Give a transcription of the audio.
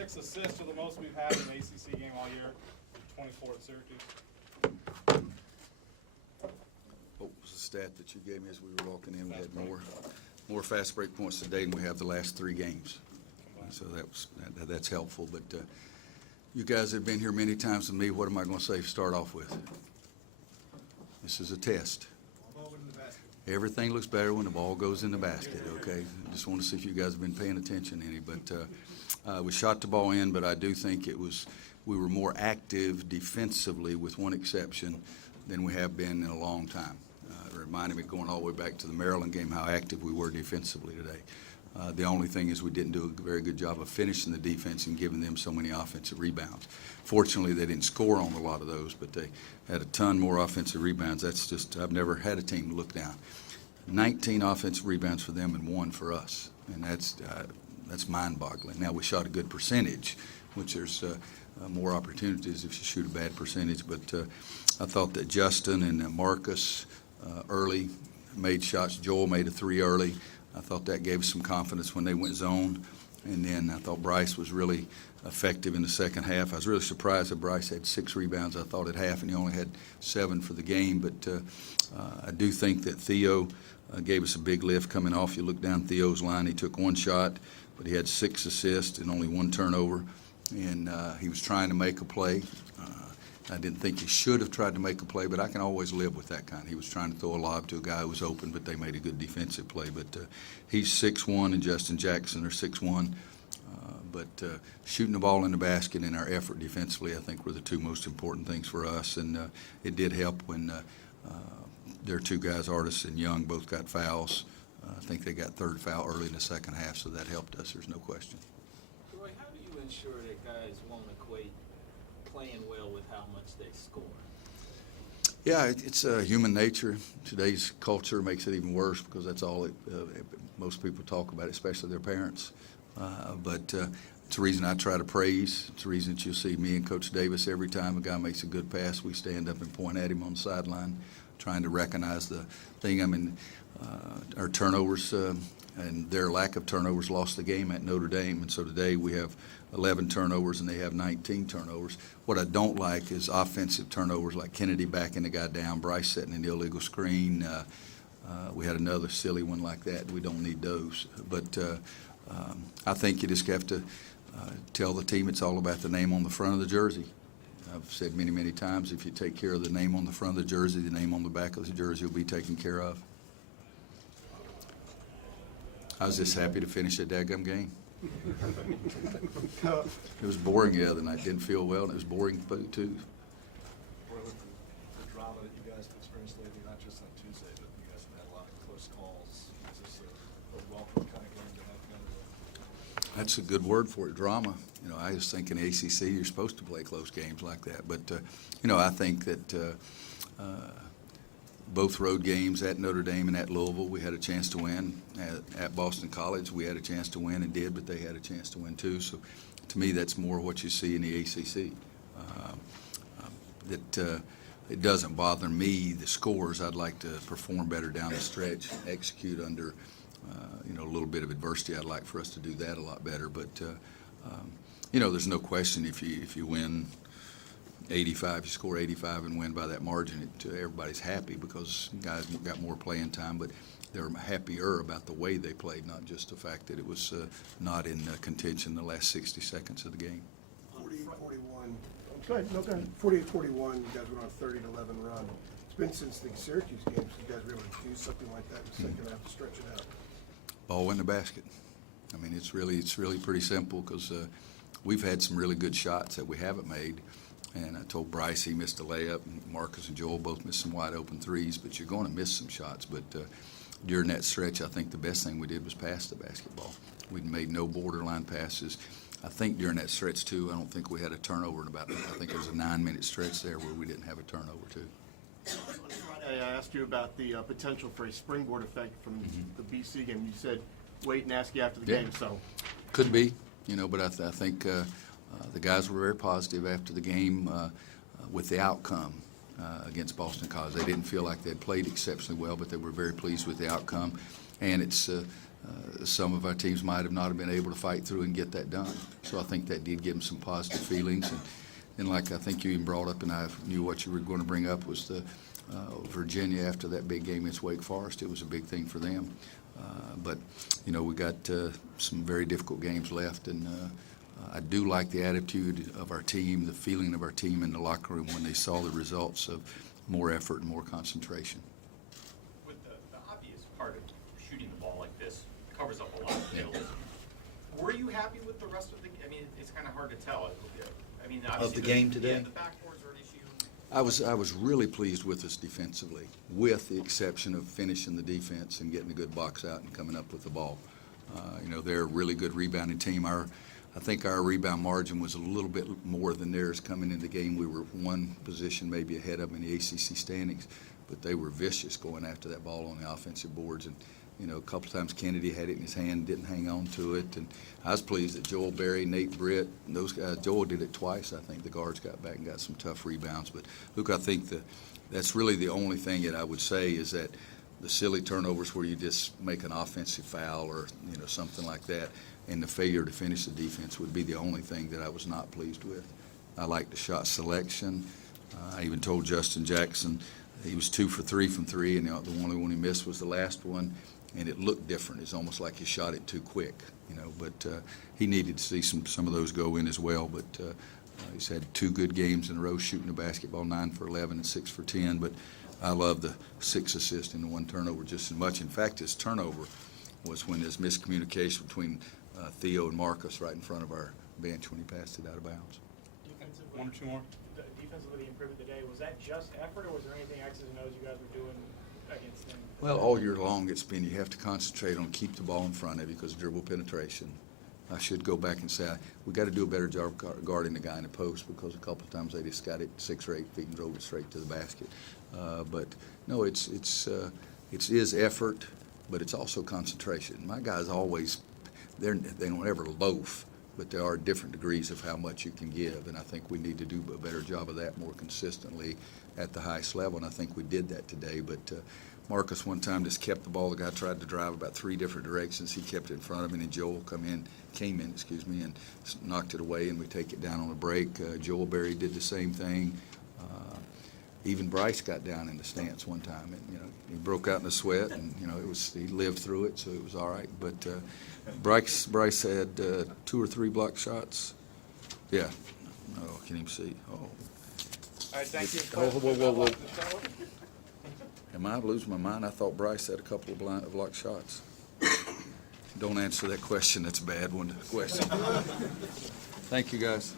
6 assists are the most we've had in an ACC game all year, 24 at Syracuse. What was the stat that you gave me as we were walking in? We had more fast break points today than we have the last 3 games. So that's helpful. But you guys have been here many times with me. What am I going to say to start off with? This is a test. Everything looks better when the ball goes in the basket, okay? I just want to see if you guys have been paying attention any. But we shot the ball in, but I do think we were more active defensively, with one exception, than we have been in a long time. It reminded me, going all the way back to the Maryland game, how active we were defensively today. The only thing is we didn't do a very good job of finishing the defense and giving them so many offensive rebounds. Fortunately, they didn't score on a lot of those, but they had a ton more offensive rebounds. That's just, I've never had a team look down. 19 offensive rebounds for them and 1 for us, and that's mind-boggling. Now, we shot a good percentage, which there's more opportunities if you shoot a bad percentage, but I thought that Justin and Marcus early made shots. Joel made a 3 early. I thought that gave us some confidence when they went zone. And then I thought Bryce was really effective in the second half. I was really surprised that Bryce had 6 rebounds, I thought, at half, and he only had 7 for the game. But I do think that Theo gave us a big lift coming off. You look down Theo's line, he took 1 shot, but he had 6 assists and only 1 turnover. And he was trying to make a play. I didn't think he should have tried to make a play, but I can always live with that kind. He was trying to throw a lob to a guy who was open, but they made a good defensive play. But he's 6'1", and Justin Jackson are 6'1". But shooting the ball in the basket and our effort defensively, I think, were the 2 most important things for us. And it did help when their 2 guys, Artis and Young, both got fouls. I think they got 3rd foul early in the second half, so that helped us. There's no question. Roy, how do you ensure that guys won't equate playing well with how much they score? Yeah, it's human nature. Today's culture makes it even worse because that's all most people talk about, especially their parents. But it's a reason I try to praise. It's a reason that you'll see me and Coach Davis every time a guy makes a good pass, we stand up and point at him on the sideline, trying to recognize the thing. I mean, our turnovers and their lack of turnovers lost the game at Notre Dame. And so today we have 11 turnovers and they have 19 turnovers. What I don't like is offensive turnovers, like Kennedy backing the guy down, Bryce setting an illegal screen. We had another silly one like that. We don't need those. But I think you just have to tell the team it's all about the name on the front of the jersey. I've said many, many times, if you take care of the name on the front of the jersey, the name on the back of the jersey will be taken care of. I was just happy to finish a daggum game. It was boring the other night. Didn't feel well, and it was boring too. Or with the drama that you guys have experienced lately, not just on Tuesday, but you guys have had a lot of close calls. Is this a welcome kind of game to have kind of That's a good word for it, drama. You know, I just think in the ACC you're supposed to play close games like that. But, you know, I think that both road games at Notre Dame and at Louisville, we had a chance to win. At Boston College, we had a chance to win and did, but they had a chance to win too. So to me, that's more what you see in the ACC. It doesn't bother me, the scores. I'd like to perform better down the stretch, execute under, you know, a little bit of adversity. I'd like for us to do that a lot better. But, you know, there's no question if you win 85, you score 85 and win by that margin, everybody's happy because guys got more playing time, but they're happier about the way they played, not just the fact that it was not in contention the last 60 seconds of the game. 48-41. Go ahead. No, go ahead. 48-41. You guys went on a 30-11 run. It's been since the Syracuse games you guys were able to do something like that in the second half to stretch it out. Ball in the basket. I mean, it's really pretty simple because we've had some really good shots that we haven't made. And I told Bryce he missed a layup, and Marcus and Joel both missed some wide open threes, but you're going to miss some shots. But during that stretch, I think the best thing we did was pass the basketball. We made no borderline passes. I think during that stretch, too, I don't think we had a turnover in about, I think it was a 9-minute stretch there where we didn't have a turnover, too. On Friday, I asked you about the potential for a springboard effect from the BC game. You said wait and ask you after the game, so. Could be, you know, but I think the guys were very positive after the game with the outcome against Boston College. They didn't feel like they'd played exceptionally well, but they were very pleased with the outcome. And it's some of our teams might have not been able to fight through and get that done. So I think that did give them some positive feelings. And like I think you even brought up, and I knew what you were going to bring up, was the Virginia after that big game against Wake Forest. It was a big thing for them. But, you know, we got some very difficult games left, and I do like the attitude of our team, the feeling of our team in the locker room when they saw the results of more effort and more concentration. With the obvious part of shooting the ball like this, covers up a lot of field. Were you happy with the rest of the? I mean, it's kind of hard to tell. I mean, obviously the game today? Yeah, the backboards are an issue. I was really pleased with us defensively, with the exception of finishing the defense and getting a good box out and coming up with the ball. You know, they're a really good rebounding team. I think our rebound margin was a little bit more than theirs coming in the game. We were one position maybe ahead of them in the ACC standings, but they were vicious going after that ball on the offensive boards. And, you know, a couple of times Kennedy had it in his hand, didn't hang on to it. And I was pleased that Joel Berry, Nate Britt, and those guys, Joel did it twice, I think. The guards got back and got some tough rebounds. But, Luke, I think that's really the only thing that I would say is that the silly turnovers where you just make an offensive foul or, you know, something like that, and the failure to finish the defense would be the only thing that I was not pleased with. I liked the shot selection. I even told Justin Jackson he was 2 for 3 from 3, and the only one he missed was the last one, and it looked different. It's almost like he shot it too quick, you know. But he needed to see some of those go in as well. But he's had 2 good games in a row shooting the basketball, 9 for 11 and 6 for 10. But I love the 6 assists and the 1 turnover just as much. In fact, his turnover was when there's miscommunication between Theo and Marcus right in front of our bench when he passed it out of bounds. Defensively, One or two more. defensively improved today. Was that just effort, or was there anything X's and O's you guys were doing against them? Well, all year long it's been you have to concentrate on keep the ball in front of you because dribble penetration. I should go back and say we got to do a better job guarding the guy in the post because a couple of times they just got it 6 or 8 feet and drove it straight to the basket. But no, it is effort, but it's also concentration. My guys always they don't ever loaf, but there are different degrees of how much you can give, and I think we need to do a better job of that more consistently at the highest level, and I think we did that today. But Marcus one time just kept the ball. The guy tried to drive about 3 different directions. He kept it in front of him, and Joel came in, and knocked it away, and we take it down on a break. Joel Berry did the same thing. Even Bryce got down in the stance one time, and you know he broke out in a sweat, and you know he lived through it, so it was all right. But Bryce had 2 or 3 block shots. Yeah, no, I can't even see. Oh, All right, thank you. whoa. Am I losing my mind? I thought Bryce had a couple of block shots. Don't answer that question. That's a bad one. Question. Thank you, guys.